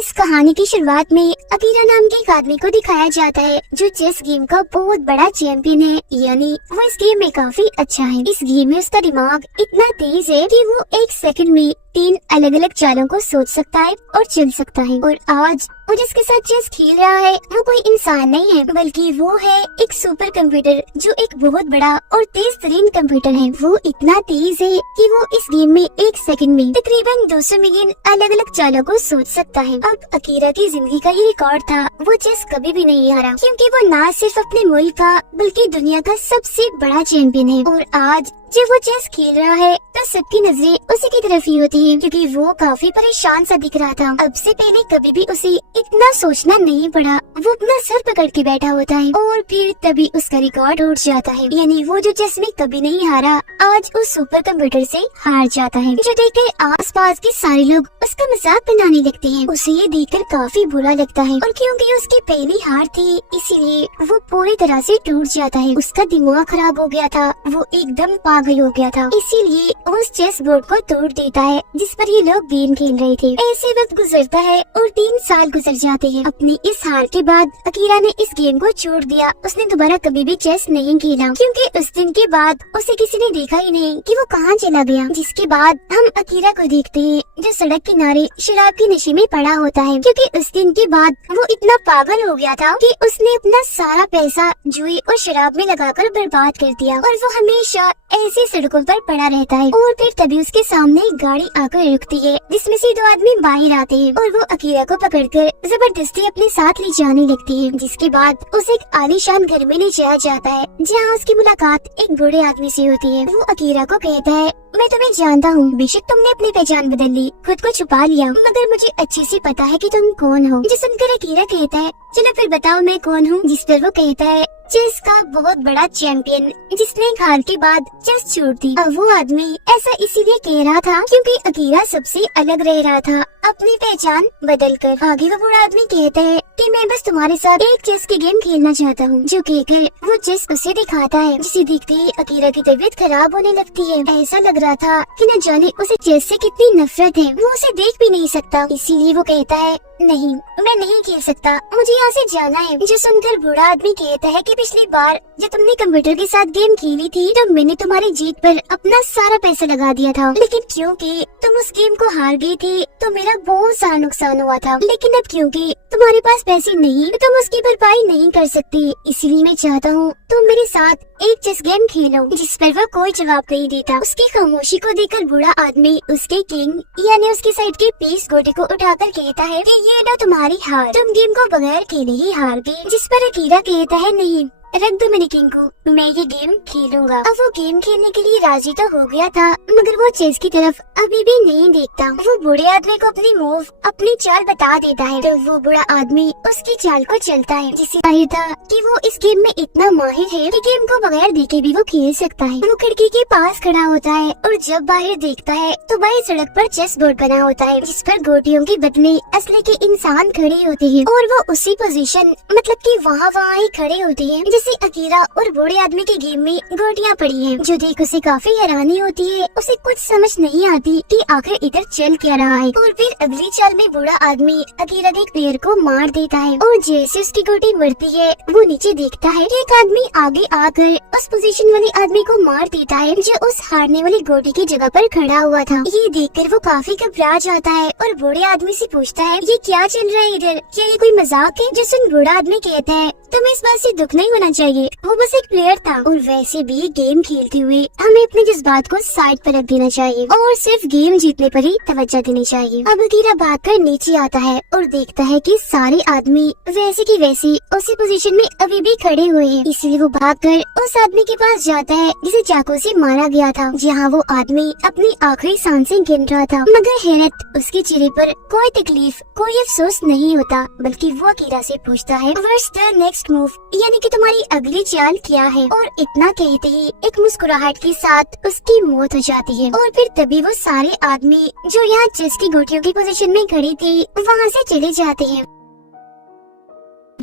इस कहानी की शुरुआत में अकीरा नाम के एक आदमी को दिखाया जाता है जो चेस गेम का बहुत बड़ा चैंपियन है, यानी वो इस गेम में काफी अच्छा है। इस गेम में उसका दिमाग इतना तेज है कि वो एक सेकंड में 3 अलग अलग चालों को सोच सकता है और चल सकता है। और आज वो जिसके साथ चेस खेल रहा है वो कोई इंसान नहीं है, बल्कि वो है एक सुपर कंप्यूटर जो एक बहुत बड़ा और तेज तरीन कंप्यूटर है। वो इतना तेज है कि वो इस गेम में एक सेकंड में तकरीबन 200 मिलियन अलग अलग चालों को सोच सकता है। अब अकीरा की जिंदगी का ये रिकॉर्ड था, वो चेस कभी भी नहीं हारा, क्योंकि वो न सिर्फ अपने मुल्क का बल्कि दुनिया का सबसे बड़ा चैंपियन है। और आज जब वो चेस खेल रहा है तो सबकी नजरें उसी की तरफ ही होती है, क्योंकि वो काफी परेशान सा दिख रहा था। अब से पहले कभी भी उसे इतना सोचना नहीं पड़ा, वो अपना सर पकड़ के बैठा होता है और फिर तभी उसका रिकॉर्ड उठ जाता है। यानी वो जो चेस में कभी नहीं हारा आज उस सुपर कंप्यूटर से हार जाता है, जो देखकर आसपास के सारे लोग उसका मजाक बनाने लगते हैं। उसे ये देखकर काफी बुरा लगता है, और क्योंकि उसकी पहली हार थी इसीलिए वो पूरी तरह से टूट जाता है। उसका दिमाग खराब हो गया था, वो एकदम पागल हो गया था, इसीलिए उस चेस बोर्ड को तोड़ देता है जिस पर ये लोग गेम खेल रहे थे। ऐसे वक्त गुजरता है और 3 साल गुजर जाते हैं। अपनी इस हार के बाद अकीरा ने इस गेम को छोड़ दिया। उसने दोबारा कभी भी चेस नहीं खेला, क्योंकि उस दिन के बाद उसे किसी ने देखा ही नहीं कि वो कहाँ चला गया। जिसके बाद हम अकीरा को देखते हैं जो सड़क किनारे शराब की नशे में पड़ा होता है, क्योंकि उस दिन के बाद वो इतना पागल हो गया था कि उसने अपना सारा पैसा जुए और शराब में लगाकर बर्बाद कर दिया, और वो हमेशा ऐसी सड़कों पर पड़ा रहता है। और फिर तभी उसके सामने एक गाड़ी आकर रुकती है जिसमें से 2 आदमी बाहर आते हैं और वो अकीरा को पकड़कर जबरदस्ती अपने साथ ले जाने लगती है। जिसके बाद उसे एक आलीशान घर में ले जाया जाता है जहाँ उसकी मुलाकात एक बूढ़े आदमी से होती है। वो अकीरा को कहता है, मैं तुम्हें जानता हूँ, बेशक तुमने अपनी पहचान बदल ली, खुद को छुपा लिया, मगर मुझे अच्छे से पता है कि तुम कौन हो। जो सुनकर अकीरा कहता है, चलो फिर बताओ मैं कौन हूँ। जिस पर वो कहता है, चेस का बहुत बड़ा चैंपियन जिसने एक हार के बाद चेस छोड़ दी। अब वो आदमी ऐसा इसीलिए कह रहा था क्योंकि अकीरा सबसे अलग रह रहा था अपनी पहचान बदल कर। आगे वो बूढ़ा आदमी कहता है कि मैं बस तुम्हारे साथ एक चेस की गेम खेलना चाहता हूँ। जो कहकर वो चेस उसे दिखाता है, जिसे देखते ही अकीरा की तबीयत खराब होने लगती है। ऐसा लग रहा था कि न जाने उसे चेस से कितनी नफरत है, वो उसे देख भी नहीं सकता। इसीलिए वो कहता है, नहीं मैं नहीं खेल सकता, मुझे यहाँ से जाना है। जो सुनकर बूढ़ा आदमी कहता है कि पिछली बार जब तुमने कंप्यूटर के साथ गेम खेली थी तो मैंने तुम्हारी जीत पर अपना सारा पैसा लगा दिया था, लेकिन क्योंकि तुम उस गेम को हार गई थी तो मेरा बहुत सारा नुकसान हुआ था। लेकिन अब क्योंकि तुम्हारे पास पैसे नहीं तो तुम उसकी भरपाई नहीं कर सकती, इसलिए मैं चाहता हूँ तुम मेरे साथ एक चेस गेम खेलो। जिस पर वो कोई जवाब नहीं देता। उसकी खामोशी को देखकर बूढ़ा आदमी उसके किंग यानी उसकी साइड के पीस गोटे को उठाकर कहता है कि ये लो तुम्हारी हार, तुम गेम को बगैर खेले ही हार गई। जिस पर अकीरा कहता है, नहीं रख दो मेरे किंग को, मैं ये गेम खेलूंगा। अब वो गेम खेलने के लिए राजी तो हो गया था, मगर वो चेस की तरफ अभी भी नहीं देखता। वो बूढ़े आदमी को अपनी मूव अपनी चाल बता देता है, तो वो बूढ़ा आदमी उसकी चाल को चलता है, जिससे जाहिर था कि वो इस गेम में इतना माहिर है कि गेम को बगैर देखे भी वो खेल सकता है। वो खिड़की के पास खड़ा होता है और जब बाहर देखता है तो बाहर सड़क पर चेस बोर्ड बना होता है, जिस पर गोटियों के बदले असली के इंसान खड़े होते हैं, और वो उसी पोजीशन मतलब कि वहाँ ही खड़े होते हैं जैसे अकीरा और बूढ़े आदमी के गेम में गोटियां पड़ी हैं। जो देख उसे काफी हैरानी होती है, उसे कुछ समझ नहीं आती कि आखिर इधर चल क्या रहा है। और फिर अगली चाल में बूढ़ा आदमी अकीरा के एक प्लेयर को मार देता है, और जैसे उसकी गोटी मरती है वो नीचे देखता है कि एक आदमी आगे आकर उस पोजीशन वाले आदमी को मार देता है जो उस हारने वाली गोटी की जगह पर खड़ा हुआ था। ये देखकर वो काफी घबरा जाता है और बूढ़े आदमी से पूछता है, ये क्या चल रहा है इधर, क्या ये कोई मजाक है? जो सुन बूढ़ा आदमी कहता है, तुम्हें इस बात से दुख नहीं होना चाहिए, वो बस एक प्लेयर था, और वैसे भी गेम खेलते हुए हमें अपने जज्बात को साइड पर रख देना चाहिए और सिर्फ गेम जीतने पर ही तवज्जो देनी चाहिए। अब अकीरा भागकर नीचे आता है और देखता है कि सारे आदमी वैसे की वैसे उसी पोजीशन में अभी भी खड़े हुए हैं। इसलिए वो भागकर उस आदमी के पास जाता है जिसे चाकू से मारा गया था, जहाँ वो आदमी अपनी आखिरी सांसें गिन रहा था। मगर हैरत, उसके चेहरे पर कोई तकलीफ कोई अफसोस नहीं होता, बल्कि वो अकीरा से पूछता है, व्हाट्स द नेक्स्ट मूव, यानी कि तुम्हारी अगली चाल क्या है? और इतना कहते ही एक मुस्कुराहट के साथ उसकी मौत हो जाती है। और फिर तभी वो सारे आदमी जो यहाँ चेस की गोटियों की पोजीशन में खड़ी थी वहाँ से चले जाते हैं।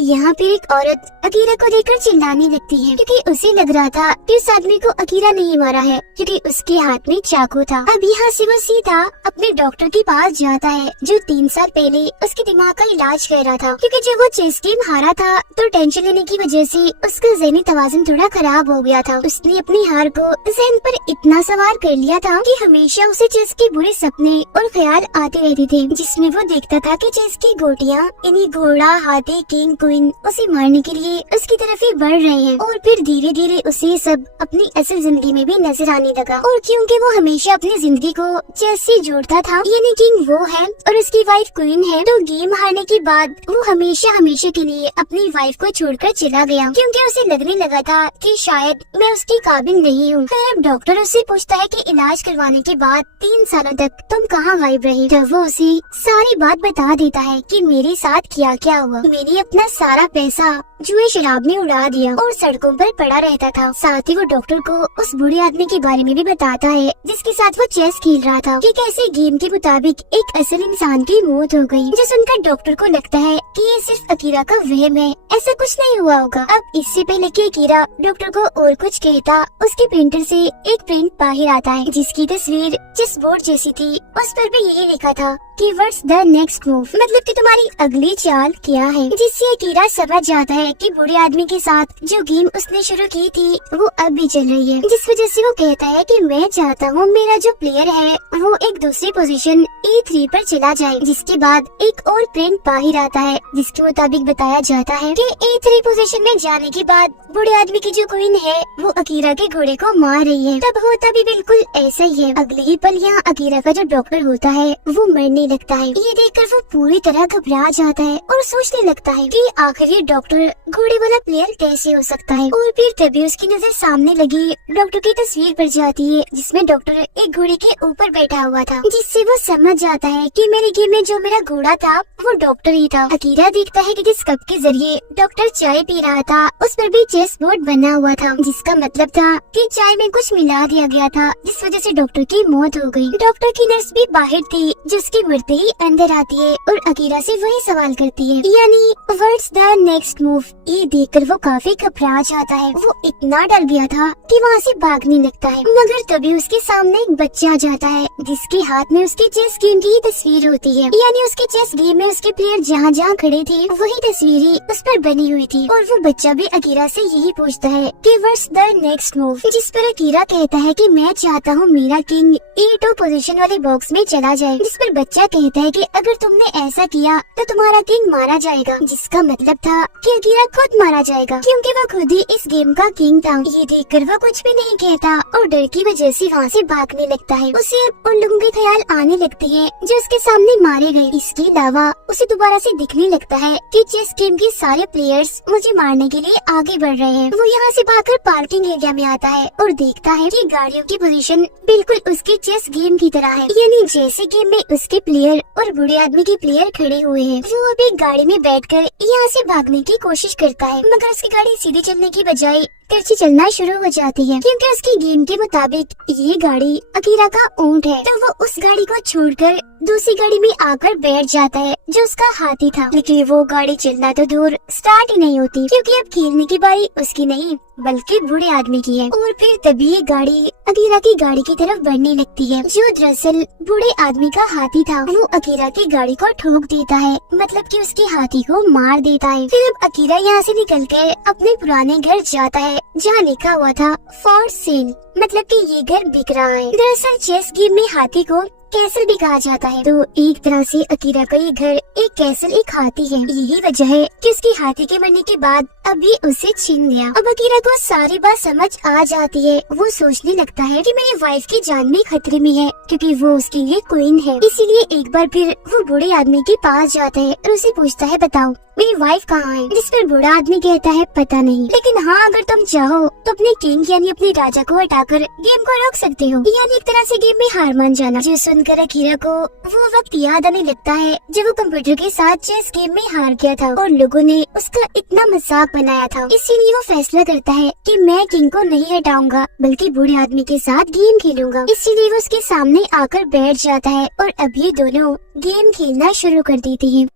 यहाँ पे एक औरत अकीरा को देखकर चिल्लाने लगती है क्योंकि उसे लग रहा था कि उस आदमी को अकीरा नहीं मारा है क्योंकि उसके हाथ में चाकू था। अब यहाँ से वो सीधा अपने डॉक्टर के पास जाता है जो 3 साल पहले उसके दिमाग का इलाज कर रहा था, क्योंकि जब वो चेस गेम हारा था तो टेंशन लेने की वजह से उसका ज़हनी तवाज़ुन थोड़ा खराब हो गया था। उसने अपनी हार को जहन पर इतना सवार कर लिया था कि हमेशा उसे चेस के बुरे सपने और ख्याल आते रहते थे, जिसमें वो देखता था कि चेस की गोटियाँ यानी घोड़ा, हाथी, किंग, क्वीन उसे मारने के लिए उसकी तरफ ही बढ़ रहे हैं। और फिर धीरे धीरे उसे सब अपनी असल जिंदगी में भी नजर आने लगा। और क्योंकि वो हमेशा अपनी जिंदगी को चेस से जोड़ता था, यानी किंग वो है और उसकी वाइफ क्वीन है, तो गेम हारने के बाद वो हमेशा हमेशा के लिए अपनी वाइफ को छोड़कर चला गया क्योंकि उसे लगने लगा था कि शायद मैं उसकी काबिल नहीं हूँ। फिर अब डॉक्टर उससे पूछता है कि इलाज करवाने के बाद 3 सालों तक तुम कहाँ गायब रही। तब वो उसे सारी बात बता देता है कि मेरे साथ क्या क्या हुआ। मैंने अपना सारा पैसा जुए शराब में उड़ा दिया और सड़कों पर पड़ा रहता था। साथ ही वो डॉक्टर को उस बुरे आदमी के बारे में भी बताता है जिसके साथ वो चेस खेल रहा था कि कैसे गेम के मुताबिक एक असल इंसान की मौत हो गई। जो सुनकर डॉक्टर को लगता है कि ये सिर्फ अकीरा का वहम है, ऐसा कुछ नहीं हुआ होगा। अब इससे पहले कि अकीरा डॉक्टर को और कुछ कहता, उसके प्रिंटर से एक प्रिंट बाहर आता है जिसकी तस्वीर चेस बोर्ड जैसी थी। उस पर भी यही लिखा था कि व्हाट्स द नेक्स्ट मूव, मतलब कि तुम्हारी अगली चाल क्या है। जिससे अकीरा समझ जाता है कि बुरे आदमी के साथ जो गेम उसने शुरू की थी वो अब भी चल रही है। जिस वजह से वो कहता है कि मैं चाहता हूँ मेरा जो प्लेयर है वो एक दूसरी पोजीशन E3 पर चला जाए। जिसके बाद एक और प्रिंट बाहर आता है जिसके मुताबिक बताया जाता है कि E3 पोजीशन में जाने के बाद बुरे आदमी की जो क्वीन है वो अकीरा के घोड़े को मार रही है। तब होता भी बिल्कुल ऐसा ही है। अगले ही पल यहाँ अकीरा का जो डॉक्टर होता है वो मरने लगता है। ये देखकर वो पूरी तरह घबरा जाता है और सोचने लगता है कि आखिर ये डॉक्टर घोड़े वाला प्लेयर कैसे हो सकता है। और फिर तभी उसकी नजर सामने लगी डॉक्टर की तस्वीर पर जाती है जिसमें डॉक्टर एक घोड़े के ऊपर बैठा हुआ था, जिससे वो समझ जाता है कि मेरे गेम में जो मेरा घोड़ा था वो डॉक्टर ही था। अकीरा देखता है कि जिस कप के जरिए डॉक्टर चाय पी रहा था उस पर भी चेस बोर्ड बना हुआ था, जिसका मतलब था कि चाय में कुछ मिला दिया गया था जिस वजह से डॉक्टर की मौत हो गई। डॉक्टर की नर्स भी बाहर थी जिसकी बढ़ते ही अंदर आती है और अकीरा से वही सवाल करती है, यानी व्हाट्स द नेक्स्ट मूव। ये देखकर वो काफी घबरा जाता है। वो इतना डर गया था कि वहाँ से भागने लगता है, मगर तभी उसके सामने एक बच्चा आ जाता है जिसके हाथ में उसके चेस गेम की तस्वीर होती है, यानी उसके चेस गेम में उसके प्लेयर जहाँ जहाँ खड़े थे वही तस्वीरें उस पर बनी हुई थी। और वो बच्चा भी अकीरा से यही पूछता है कि व्हाट्स द नेक्स्ट मूव, जिस पर अकीरा कहता है कि मैं चाहता हूँ मेरा किंग E2 पोजीशन वाले बॉक्स में चला जाए। जिस पर बच्चा कहता है कि अगर तुमने ऐसा किया तो तुम्हारा किंग मारा जाएगा, जिसका मतलब था कि अकीरा खुद मारा जाएगा क्योंकि वो खुद ही इस गेम का किंग था। ये देखकर वो कुछ भी नहीं कहता और डर की वजह से वहाँ से भागने लगता है। उसे अब उन लोगों के ख्याल आने लगते हैं जो उसके सामने मारे गए। इसके अलावा उसे दोबारा से दिखने लगता है कि चेस गेम के सारे प्लेयर्स मुझे मारने के लिए आगे बढ़ रहे हैं। वो यहाँ से भागकर पार्किंग एरिया में आता है और देखता है कि गाड़ियों की पोजीशन बिल्कुल उसके चेस गेम की तरह है, यानी जैसे गेम में उसके प्लेयर और बुरे आदमी के प्लेयर खड़े हुए हैं। वो अभी गाड़ी में बैठकर यहाँ से भागने की कोशिश करता है, मगर उसकी गाड़ी सीधी चलने की बजाय तिरछी चलना शुरू हो जाती है क्योंकि उसकी गेम के मुताबिक ये गाड़ी अकीरा का ऊंट है। तो वो उस गाड़ी को छोड़कर दूसरी गाड़ी में आकर बैठ जाता है जो उसका हाथी था, लेकिन वो गाड़ी चलना तो दूर स्टार्ट ही नहीं होती क्योंकि अब खेलने की बारी उसकी नहीं बल्कि बुरे आदमी की है। और फिर तभी ये गाड़ी अकीरा की गाड़ी की तरफ बढ़ने लगती है जो दरअसल बुरे आदमी का हाथी था। वो अकीरा की गाड़ी को ठोक देता है, मतलब कि उसके हाथी को मार देता है। फिर अब अकीरा यहाँ से निकलकर अपने पुराने घर जाता है जहाँ लिखा हुआ था फॉर सेल, मतलब कि ये घर बिक रहा है। दरअसल चेस गेम में हाथी को कैसल भी कहा जाता है, तो एक तरह से अकीरा का ये घर एक कैसल एक हाथी है। यही वजह है कि उसकी हाथी के मरने के बाद अभी उसे छीन लिया। अब अकीरा को सारी बात समझ आ जाती है। वो सोचने लगता है कि मेरी वाइफ की जान भी खतरे में है क्योंकि वो उसके लिए क्वीन है। इसीलिए एक बार फिर वो बूढ़े आदमी के पास जाता है और उसे पूछता है बताओ मेरी वाइफ कहाँ है। जिस पर बूढ़ा आदमी कहता है पता नहीं, लेकिन हाँ अगर तुम चाहो तो अपने किंग यानी अपने राजा को हटाकर गेम को रोक सकते हो, यानी एक तरह से गेम में हार मान जाना। जो सुनकर अकीरा को वो वक्त याद आने लगता है जब वो कंप्यूटर के साथ चेस गेम में हार गया था और लोगों ने उसका इतना मजाक बनाया था। इसीलिए वो फैसला करता है कि मैं किंग को नहीं हटाऊंगा बल्कि बूढ़े आदमी के साथ गेम खेलूंगा। इसीलिए वो उसके सामने आकर बैठ जाता है और अब ये दोनों गेम खेलना शुरू कर देती हैं।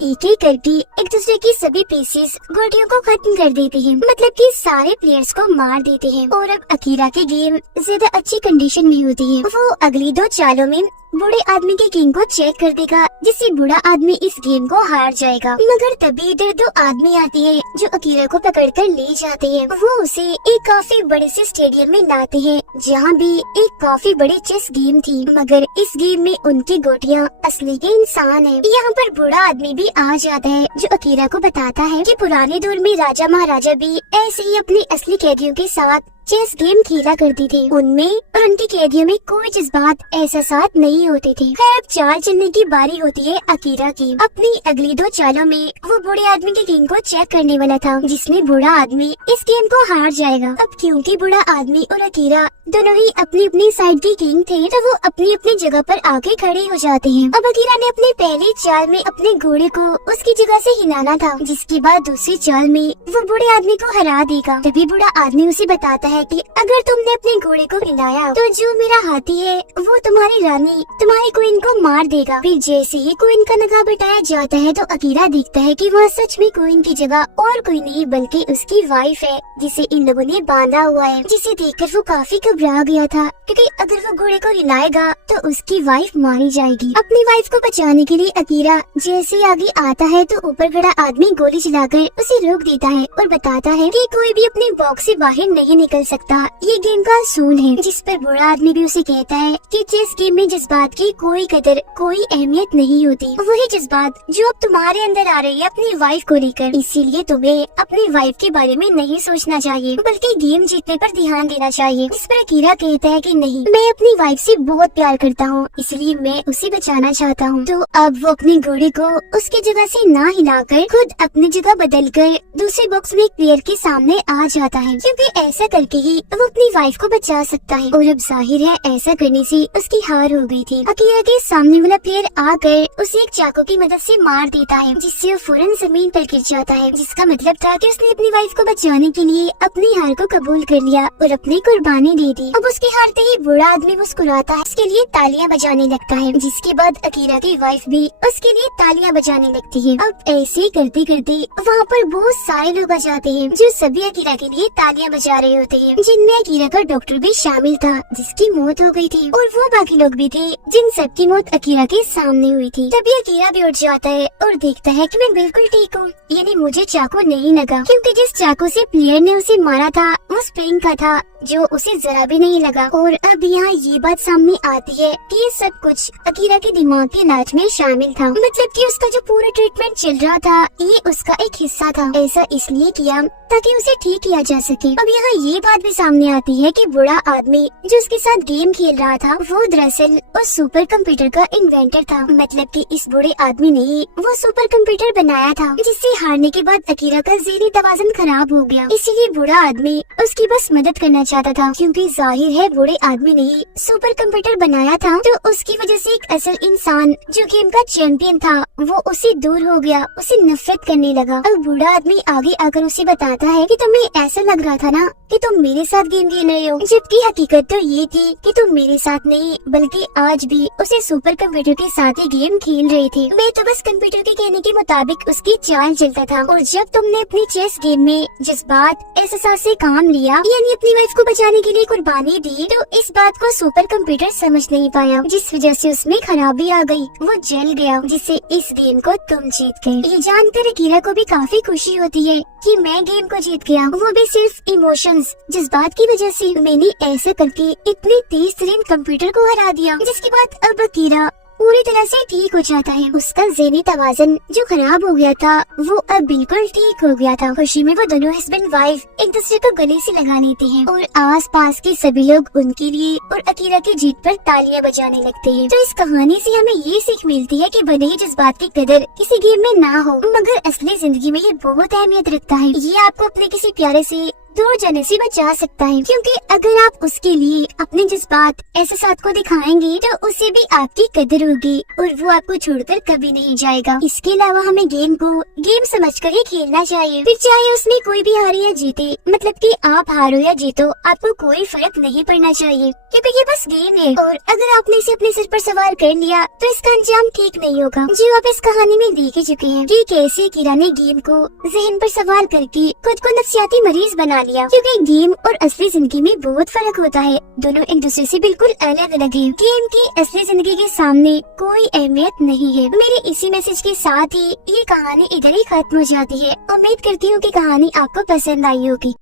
एक एक करके एक दूसरे की सभी पीसेस गोटियों को खत्म कर देते हैं, मतलब कि सारे प्लेयर्स को मार देते हैं। और अब अकीरा की गेम ज्यादा अच्छी कंडीशन में होती है। वो अगली 2 चालों में बूढ़े आदमी के गेम को चेक कर देगा, जिससे बूढ़ा आदमी इस गेम को हार जाएगा। मगर तभी इधर 2 आदमी आते हैं जो अकीरा को पकड़कर ले जाते हैं। वो उसे एक काफी बड़े से स्टेडियम में लाते हैं, जहाँ भी एक काफी बड़ी चेस गेम थी, मगर इस गेम में उनकी गोटियाँ असली के इंसान है। यहाँ पर बूढ़ा आदमी भी आ जाता है, जो अकीरा को बताता है कि पुराने दौर में राजा महाराजा भी ऐसे ही अपने असली कैदियों के साथ चेस गेम खेला करती थी। उनमें और उनके कैदियों में कोई जज्बात एहसास नहीं होते थे। खैर, अब चाल चलने की बारी होती है अकीरा की। अपनी अगली 2 चालों में वो बूढ़े आदमी के गेम को चेक करने वाला था, जिसमें बूढ़ा आदमी इस गेम को हार जाएगा। अब क्योंकि बूढ़ा आदमी और अकीरा दोनों ही अपनी अपनी साइड के किंग थे, तो वो अपनी अपनी जगह पर आके खड़े हो जाते हैं। अब अकीरा ने अपनी पहली चाल में अपने घोड़े को उसकी जगह से हिलाना था, जिसके बाद दूसरी चाल में वो बूढ़े आदमी को हरा देगा। तभी बूढ़ा आदमी उसे बताता है कि अगर तुमने अपने घोड़े को हिलाया तो जो मेरा हाथी है वो तुम्हारी रानी, तुम्हारी क्वीन को मार देगा। फिर जैसे ही क्वीन का नकाब हटाया जाता है तो अकीरा देखता है कि वह सच में क्वीन की जगह और कोई नहीं बल्कि उसकी वाइफ है, जिसे इन लोगों ने बांधा हुआ है। जिसे देखकर वो काफी घबरा गया था, क्योंकि अगर वो घोड़े को हिलाएगा तो उसकी वाइफ मारी जाएगी। अपनी वाइफ को बचाने के लिए अकीरा जैसे आगे आता है तो ऊपर खड़ा आदमी गोली चलाकर उसे रोक देता है और बताता है कि कोई भी अपने बॉक्स से बाहर नहीं निकल सकता, ये गेम का असूल है। जिस पर बूढ़ा आदमी भी उसे कहता है कि चेस गेम में जज्बात की कोई कदर कोई अहमियत नहीं होती, वही जज्बात जो अब तुम्हारे अंदर आ रही है अपनी वाइफ को लेकर, इसीलिए तुम्हें अपनी वाइफ के बारे में नहीं सोचना चाहिए बल्कि गेम जीतने पर ध्यान देना चाहिए। इस पर अकीरा कहता है कि नहीं, मैं अपनी वाइफ से बहुत प्यार करता हूँ, इसलिए मैं उसे बचाना चाहता हूँ। तो अब वो अपने घोड़े को उसकी जगह से ना हिलाकर खुद अपनी जगह बदल कर दूसरे बॉक्स में एक प्लेयर के सामने आ जाता है, क्योंकि ऐसा करके ही वो अपनी वाइफ को बचा सकता है। और अब जाहिर है ऐसा करने से उसकी हार हो गई थी। अकीरा के सामने वाला प्लेयर आकर उसे एक चाकू की मदद से मार देता है, जिससे वो फौरन जमीन पर गिर जाता है, जिसका मतलब था कि उसने अपनी वाइफ को बचाने के लिए अपनी हार को कबूल कर लिया और अपनी कुर्बानी दे दी। अब उसके हारते ही बूढ़ा आदमी मुस्कुराता है, उसके लिए तालियां बजाने लगता है, जिसके बाद अकीरा की वाइफ भी उसके लिए तालियां बजाने लगती है। अब ऐसे करते करते वहाँ पर बहुत सारे लोग आ जाते हैं, जो सभी अकीरा के लिए तालियां बजा रहे होते हैं, जिनमें अकीरा का डॉक्टर भी शामिल था, जिसकी मौत हो गई थी, और वो बाकी लोग भी थे जिन सबकी मौत अकीरा के सामने हुई थी। तभी अकीरा भी उठ जाता है और देखता है कि मैं बिल्कुल ठीक हूँ, यानी मुझे चाकू नहीं लगा, क्योंकि जिस चाकू से प्लेयर ने उसे मारा था वो स्प्रिंग का था, जो उसे जरा भी नहीं लगा। और अब यहाँ ये बात सामने आती है कि ये सब कुछ अकीरा के दिमाग के इलाज में शामिल था, मतलब कि उसका जो पूरा ट्रीटमेंट चल रहा था ये उसका एक हिस्सा था। ऐसा इसलिए किया ताकि उसे ठीक किया जा सके। अब यहाँ ये बात भी सामने आती है कि बूढ़ा आदमी जो उसके साथ गेम खेल रहा था वो दरअसल उस सुपर कंप्यूटर का इन्वेंटर था, मतलब कि इस बूढ़े आदमी ने वो सुपर कंप्यूटर बनाया था, जिससे हारने के बाद अकीरा का ज़हनी तवाज़ुन खराब हो गया। इसीलिए बूढ़ा आदमी उसकी बस मदद करना चाहता था, क्योंकि जाहिर है बूढ़े आदमी ने सुपर कंप्यूटर बनाया था, तो उसकी वजह से एक असल इंसान जो गेम का चैंपियन था वो उससे दूर हो गया, उसे नफरत करने लगा। अब बूढ़ा आदमी आगे आकर उसे बताता है कि तुम्हें ऐसा लग रहा था ना कि तुम मेरे साथ गेम खेल रहे हो, जबकि हकीकत तो ये थी कि तुम मेरे साथ नहीं बल्कि आज भी उसे सुपर कंप्यूटर के साथ ही गेम खेल रहे थे। मैं तो बस कंप्यूटर के कहने के मुताबिक उसकी चाल चलता था, और जब तुमने अपनी चेस गेम में जज्बात एहसास से काम लिया, यानी अपनी वाइफ को बचाने के लिए कुर्बानी दी, तो इस बात को सुपर कंप्यूटर समझ नहीं पाया, जिस वजह से उसमें खराबी आ गई, वो जल गया, जिससे इस गेम को तुम जीत गए। ये जानकर अकीरा को भी काफी खुशी होती है कि मैं गेम को जीत गया, वो भी सिर्फ इमोशंस जज्बात की वजह से। मैंने ऐसा करके इतने तेज तरीन कंप्यूटर को हरा दिया, जिसके बाद अब अकीरा पूरी तरह से ठीक हो जाता है। उसका ज़हनी तवाज़ुन जो खराब हो गया था वो अब बिल्कुल ठीक हो गया था। खुशी में वो दोनों हस्बैंड वाइफ एक दूसरे को गले से लगा लेते हैं, और आस पास के सभी लोग उनके लिए और अकीरा की जीत पर तालियां बजाने लगते हैं। तो इस कहानी से हमें ये सीख मिलती है कि भले ही जज्बात की कदर किसी गेम में ना हो, मगर असली जिंदगी में ये बहुत अहमियत रखता है। ये आपको अपने किसी प्यारे से दूर जाने से बचा सकता है, क्योंकि अगर आप उसके लिए अपने जज्बात एहसास को दिखाएंगे तो उसे भी आपकी कदर होगी और वो आपको छोड़कर कभी नहीं जाएगा। इसके अलावा हमें गेम को गेम समझकर ही खेलना चाहिए, फिर चाहे उसमें कोई भी हारे या जीते, मतलब कि आप हारो या जीतो आपको कोई फर्क नहीं पड़ना चाहिए, क्योंकि ये बस गेम है। और अगर आपने इसे अपने सिर पर सवार कर लिया तो इसका अंजाम ठीक नहीं होगा, जो आप इस कहानी में देख ही चुके हैं कि कैसे किरा ने गेम को जहन पर सवार करके खुद को नफ्सियाती मरीज बना लिया। क्योंकि गेम और असली जिंदगी में बहुत फर्क होता है, दोनों एक दूसरे से बिल्कुल अलग अलग है। गेम की असली जिंदगी के सामने कोई अहमियत नहीं है। मेरे इसी मैसेज के साथ ही ये कहानी इधर ही खत्म हो जाती है। उम्मीद करती हूँ कि कहानी आपको पसंद आई होगी।